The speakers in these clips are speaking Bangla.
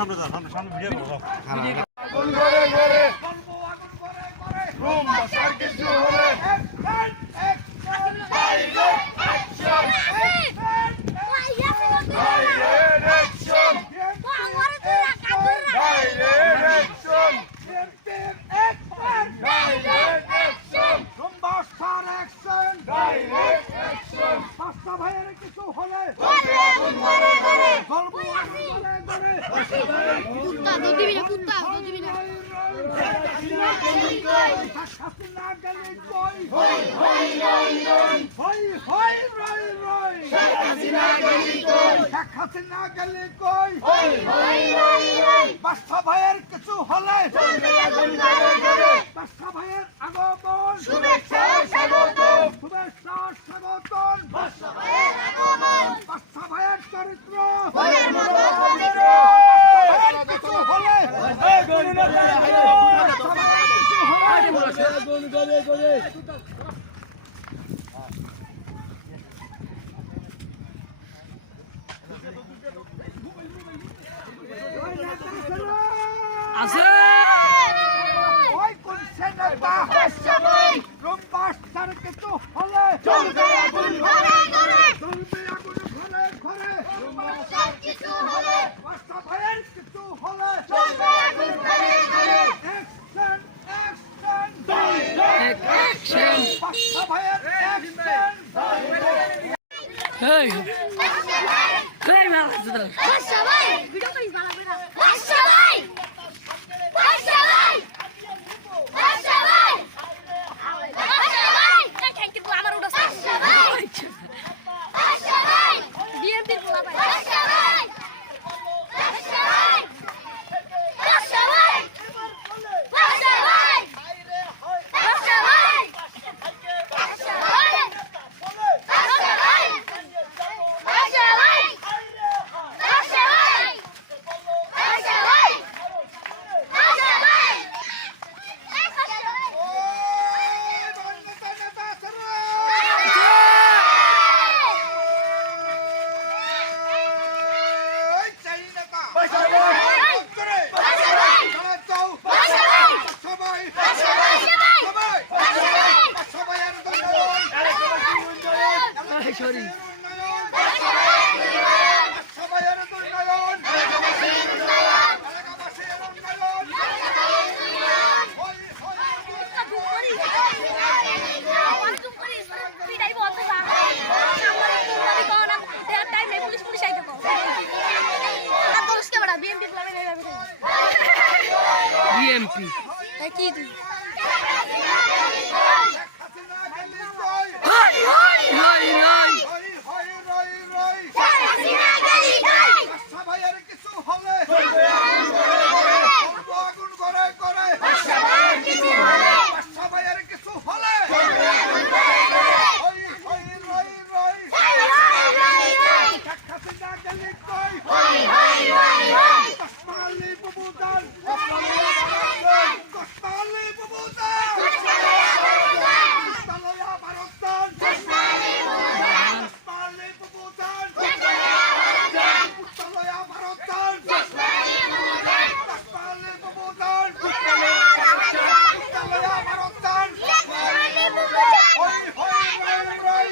সামনে যান, সামনে ভিডিও করো। আগুন করে করে রুম বসার কিছু হলে কিছু হলে কুত্তা দুধ দিবি না কুত্তা দুধ দিবি না বাদশা ভাইয়ের কিছু হলে বাদশা ভাইয়ের আগমন শুভেচ্ছা স্বাগতম শুভেচ্ছা স্বাগতম বাদশা ভাইয়ের আগমন বাদশা ভাইয়ের চরিত্র বইয়ের মতো পবিত্র কিছু হলে আছে ওই কোন সেনাটা বাদশা ভাই রুমবাস্তার কিছু হলে চলবে আগুন ঘরে ঘরে চলবে আগুন ঘরে ঘরে সব কিছু হলে বাদশা ভাইয়ের কিছু হলে চলবে আগুন ঘরে ঘরে অ্যাকশন অ্যাকশন অ্যাকশন বাদশা ভাইয়ের অ্যাকশন এই এই মারা দাদা বাদশা ভাই ভিডিও করিস ভালো করে বাদশা ভাই বাদশা ভাই বাদশা ভাই বাদশা ভাই থ্যাংক ইউ আমার উড়া বাদশা ভাই বাদশা ভাই বিএমপির পোলা ভাই বাদশা ভাই বাদশা ভাই বাদশা ভাই বাদশা ভাই বাদশা ভাই বাদশা ভাই বাদশা ভাই বাদশা ভাই বাদশা ভাই বাদশা ভাই বাদশা ভাই ওই বন্ধুটা নেতা সরো ওই চাই নেতা বাদশা ভাই করে বাদশা ভাই চলে যাও বাদশা ভাই বাদশা ভাই বাদশা ভাই বাদশা ভাই বাদশা ভাই বাদশা ভাইয়ের উন্নয়ন এই সরি বাদশা ভাই বাদশা ভাইয়ের উন্নয়ন এলাকাবাসীর উন্নয়ন হই হই বিএমপি কি তুই হাসিনা গেলি কই হাই হাই হাই হাই হই হই রই রই হাসিনা গেলি কই বাদশা ভাইয়ের কিছু হলে আগুন করে করে বাদশা ভাইয়ের কিছু হলে বাদশা ভাইয়ের কিছু হলে হই হই রই রই হাসিনা গেলি কই কসমালি বুবুদান কসমালি বুবুদান কসমালিয়া ভারতদান কসমালি বুবুদান কসমালিয়া ভারতদান কসমালি বুবুদান কসমালিয়া ভারতদান হই হই রই রই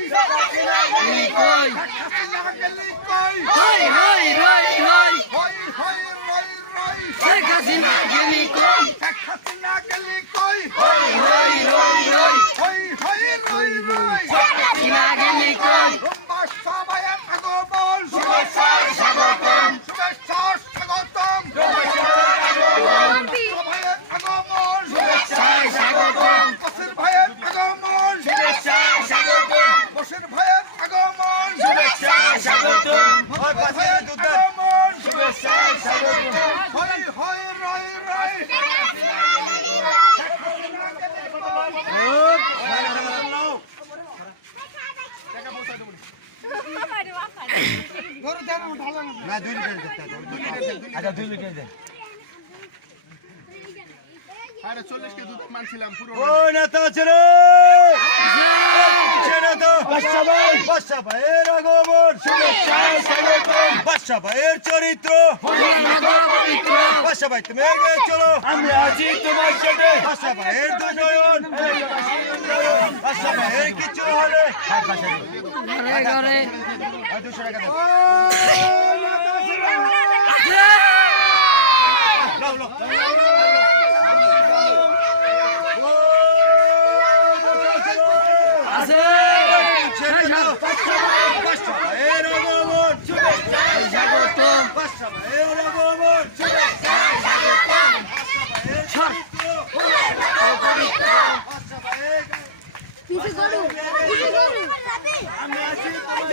কই হাসিনা গেলি কই হাই হাই হাই হাই হই হই রই রই শেখ হাসিনা গেলি কই হাসিনা গেলি কই হাই হাই হাই হাই হই হই রই রই শেখ হাসিনা গেলি কই বাদশা ভাইয়ের আগমন শুভেচ্ছা স্বাগতম শুভেচ্ছা স্বাগতম ভাইয়ের আগমন শুভেচ্ছা স্বাগতম বসির ভাইয়ের আগমন শুভেচ্ছা স্বাগতম বসির ভাইয়ের আগমন শুভেচ্ছা স্বাগতম ভাইয়ের আগমন শুভেচ্ছা স্বাগতম হই হই রই রই না 2 লিটার আচ্ছা 2 লিটার দে। আরে 40 কে দুধ মানছিলাম পুরো ওই নেতা আছে রে বাদশা ভাইয়ের আগমন বাদশা ভাইয়ের চরিত্র বাদশা ভাই তুমি এগিয়ে চলো আমি আছি তোমার সাথে বাদশা ভাইয়ের দুর্নয়ন বাদশা ভাইয়ের কিছু হলে আর 200 টাকা দাও লাও লাও বাদশা ভাইয়ের আগমন স্বাগতম বাদশা ভাইয়ের আগমন কিছু করু আমি আছি তোমার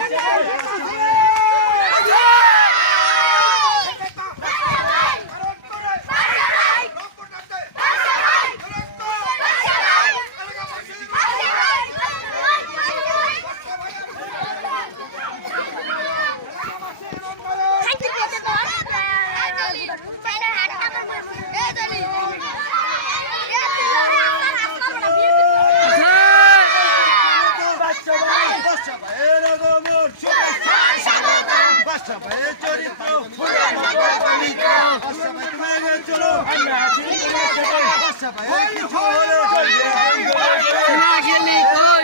বাদশা ভাইয়ের আগমন বাদশা ভাইয়ের চরিত্র বাদশা ভাই তুমি এগিয়ে চলো বাদশা ভাইয়ের কিছু হলে না গেলি কই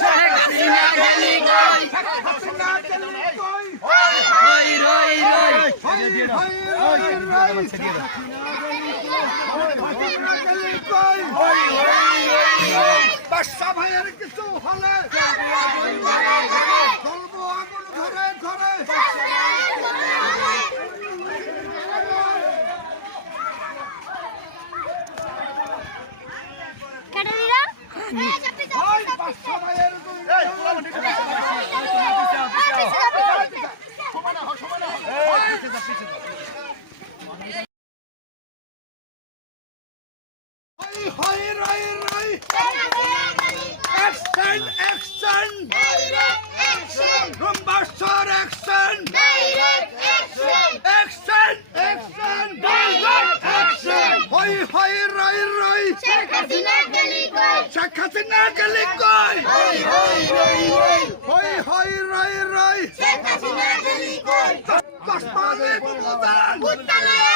শেখ হাসিনা গেলি কই রই বাদশা ভাইয়ের কিছু হলে চলবো আগুন ঘরে ঘরে কেটে দিলাম ওই বাদশা ভাইয়ের অ্যাকশন অ্যাকশন রুম্বাসর অ্যাকশন অ্যাকশন অ্যাকশন হই হই রই রই শেখ হাসিনা গেলি কই শেখ হাসিনা গেলি কই হই হই রই রই শেখ হাসিনা গেলি কই বাদশা ভাইয়ের উত্তরায়